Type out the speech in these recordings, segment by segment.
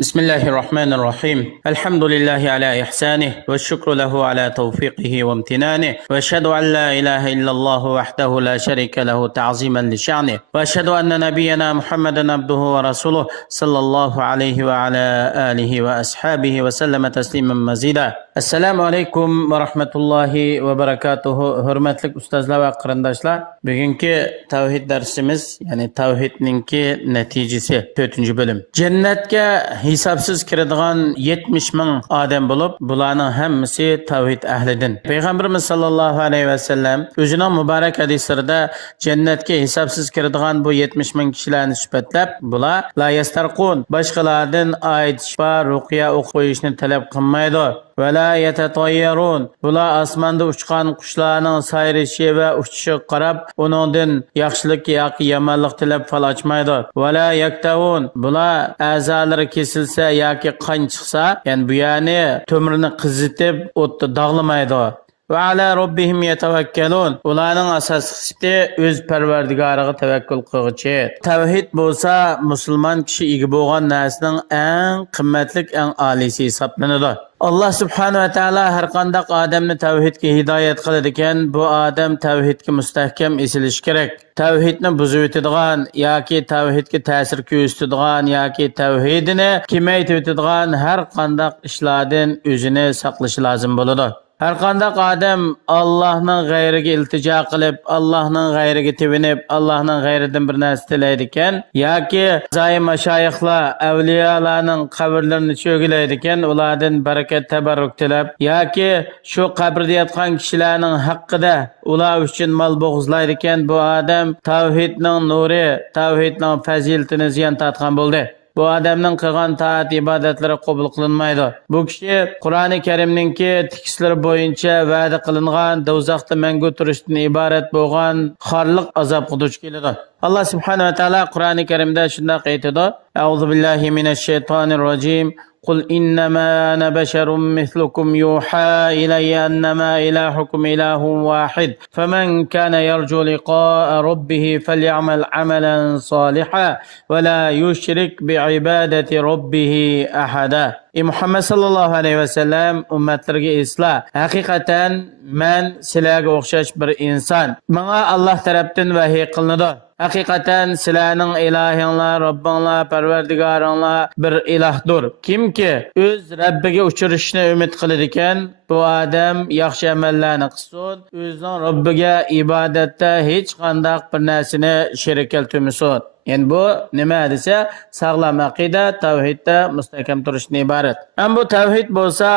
بسم الله الرحمن الرحيم. الحمد لله على إحسانه والشكر له على توفيقه وامتنانه، وأشهد أن لا إله إلا الله وحده لا شريك له تعظيما لشأنه، وأشهد أن نبينا محمدا عبده ورسوله صلى الله عليه وعلى آله وأصحابه وسلم تسليما مزيدا. Assalamu alaykum va rahmatullohi va barakatuhu. Hurmatli ustozlar va qarindoshlar, bugungi tavhid darsimiz, ya'ni tavhidningki natijasi 4-bo'lim. Jannatga hisobsiz kiradigan 70 ming odam bo'lib, bularning hammasi tavhid ahlidan. Payg'ambarimiz sollallohu alayhi va sallam o'zining muborak hadislarida jannatga hisobsiz kiradigan bu 70 ming kishilarni sifatlab, bular la yastarqun, boshqalardan oyat va ruqiya o'qib qo'yishni talab qilmaydi. Va la yatatayyarun, bular osmonda uchgan qushlarning sayrishi va uchishiga qarab uningdan yaxshilik yoki yomonlik tilab fal ochmaydi. Va la yaktavun, bular a'zolari kesilsa yoki qon chiqsa, ya'ni bu ya'ni to'mirni qizitib o'tda dog'lamaydi. Va ala robbihim yatavakkalun, ularning asosiy sifati o'z parvardigoriga tavakkul qilguchi. Tavhid bo'lsa musulmon kishi ega bo'lgan narsaning eng qimmatli, eng oliysi hisoblanadi. Allah subhanahu wa ta'ala har qanday odamni tavhidga hidoyat qiladi ekan, bu odam tavhidga mustahkam esilish kerak. Tavhidni buzib o'tadigan yoki tavhidga ta'sir ko'rsatadigan yoki tavhidini kamaytirib o'tadigan har qanday ishlardan o'zini saqlashi lozim bo'ladi. Har qanday odam Allohning g'ayriga iltijo qilib, Allohning g'ayriga tevinib, Allohning g'ayridan bir narsa tilaydi ekan, yoki zoyi mashoyixlar, avliyolarning qabrlarini cho'gilaydi ekan, ulardan barakat tabarruk tilab, yoki shu qabrda yotgan kishilarning haqqida ular uchun mol bo'g'izlaydi ekan, bu odam tavhidning nuri, tavhidning fazilatini ziyon tortgan bo'ldi. Bu adamning qilgan taat ibodatlari qabul qilinmaydi. Bu kishi Qur'oni Karimningki tekstlari bo'yicha va'da qilingan do'zaxda mangu turishdan iborat bo'lgan xorliq azobga duch keladi. Allah subhanahu va taolo Qur'oni Karimda shunday aytadi: A'udhu billahi minash shaytonir rojim. قل إنما أنا بشر مثلكم يوحى إلي أنما إلهكم إله واحد فمن كان يرجو لقاء ربه فليعمل عملا صالحا ولا يشرك بعبادة ربه أحدا. Muhammed sallallohu alayhi va sallam ummatlarga isla, haqiqatan men sizlarga o'xshash bir inson. Menga Alloh tarafdan vahiy qilinadi. Haqiqatan sizlarning ilahinglar, Robbinglar, Parvardigoringlar bir ilahdir. Kimki o'z Rabbiga uchrashishni umid qiladi ekan, bu odam yaxshi amallarni qilsin, o'zining Robbiga ibodatda hech qanday bir narsani sherik keltirmasin. Yani bu nima desa, sog'lom aqida, tavhidda mustahkam turishdan iborat. Ham bu tavhid bo'lsa,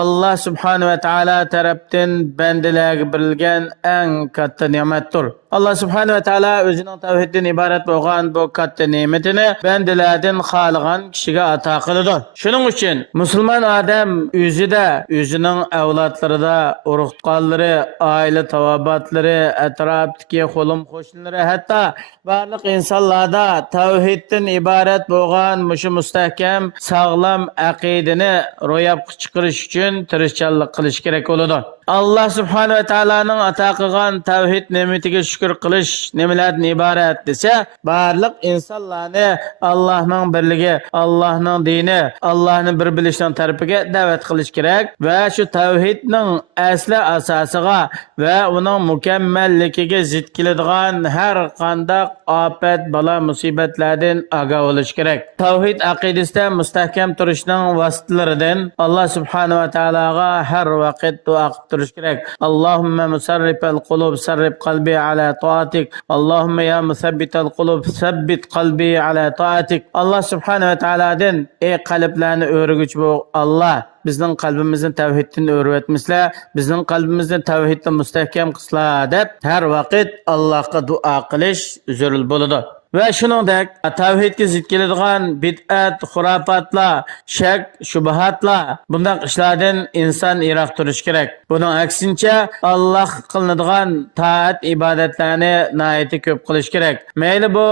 Alloh subhanahu va taolo tarafdan bandalarga berilgan eng katta ne'matdir. Allah subhanahu va taolo o'zining tavhiddan iborat bo'lgan bu katta ne'matini bandalardan xohlagan kishiga ato qiladi. Shuning uchun musulmon odam o'zida, o'zining avlodlarida, urug'-tuqqanlari, oila tavobatlari, atrofdagi qo'lim qo'shnilari, hatto barliq insonlarda tavhiddan iborat bo'lgan mushu mustahkam, sog'lom aqidani ro'yobga chiqarish uchun tirishchanlik qilish kerak bo'ladi. Allah subhanahu va taolaning ato qilgan tavhid ne'matiga shukr qilish nimalardan iborat desa, barliq insonlarni Allohning birligi, Allohning dini, Allohni bir bilishning tarafiga da'vat qilish kerak va shu tavhidning asli asosiga va uning mukammalligiga zid keladigan har qanday ofat, balo, musibatlardan ogoh bo'lish kerak. Tavhid aqidasida mustahkam turishning vositalaridan Alloh subhanahu va taologa har vaqt duo qilish kerak. Allohumma musarrifal qulub sarrif qalbi ala taatik. Allohumma ya musabbital qulub sabbit qalbi ala taatik. Alloh subhanahu va taolodan ey qalblarni o'rguvchi bu Alloh, bizning qalbimizni tavhiddan o'rgatmislar, bizning qalbimizni tavhidda mustahkam qilslar deb har vaqt Allohga duo qilish zarur bo'ladi. Ve shuningdek tavhidga zid keladigan bid'at, xurofotlar, shak, shubhatlar bunday ishlardan inson yiroq turish kerak. Buning aksincha Alloh qilinadigan taat ibodatlarni nihoyatda ko'p qilish kerak. Mayli bu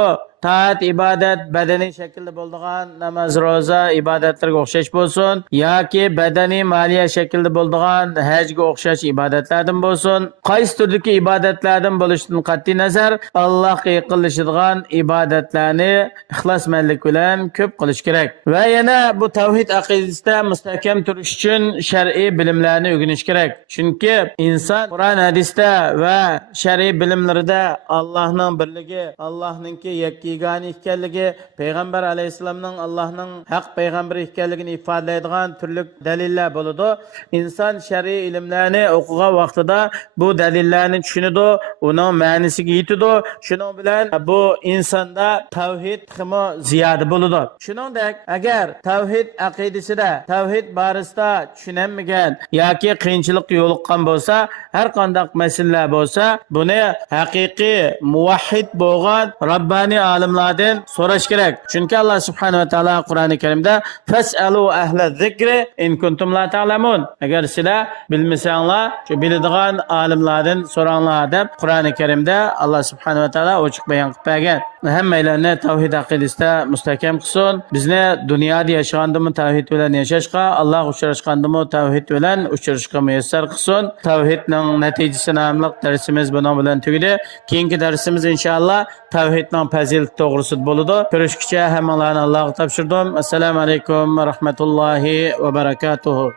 taat ibodat badaniy shaklda bo'ladigan namoz ro'za ibodatlarga o'xshash bo'lsin yoki badaniy moliya shaklda bo'ladigan hajga o'xshash ibodatlardan bo'lsin, qaysi turdagi ibodatlardan bo'lishidan qat'iy nazar Allohga yaqinlashadigan ibodatlarni ixlosmandlik bilan ko'p qilish kerak va yana bu tavhid aqidasida mustahkam turish uchun shar'iy bilimlarni o'rganish kerak. Chunki inson Qur'on hadisda va shar'iy bilimlarida Allohning birligi, Allohningki yakkigani ekanligi, payg'ambar alayhisolamning Allohning haq payg'ambari ekanligini ifodalaydigan turli dalillar bo'ladi. Inson shar'iy ilmlarni o'qigan vaqtida bu dalillarni tushunadi, uning ma'nosiga yetadi. Shuning bilan bu insonda tavhid qimo ziyoda bo'ladi. Shuningdek, agar tavhid aqidasida, tavhid borasida tushunmagan yoki qiyinchilik yo'liqqan bo'lsa, har qanday masalalar bo'lsa, buni haqiqiy muvahhid bo'lgan Rabbani olimlardan so'rash kerak. Chunki Alloh subhanahu va taolo Qur'oni Karimda fasalu ahla zikri in kuntum la ta'lamun. Agar sizlar bilmasanglar, shu biladigan olimlardan so'ranglar deb Qur'oni Karimda Alloh subhanahu va taolo ochiq bayon qilib bergan. Hammalarni tavhid aqidasida mustahkam qilsin. Bizni dunyoda yashagandimi tavhid bilan yashashga, Alloh uchrashgandimi tavhid bilan uchrashishga muyassar qilsin. Tavhidning natijasi nomli darsimiz buning bilan tugadi. Keyingi darsimiz inshaalloh tavhidning fazilati to'g'risida bo'ladi. Ko'rishguncha hammalarni Allohga topshirdim. Assalomu alaykum va rahmatullohi va barakatuh.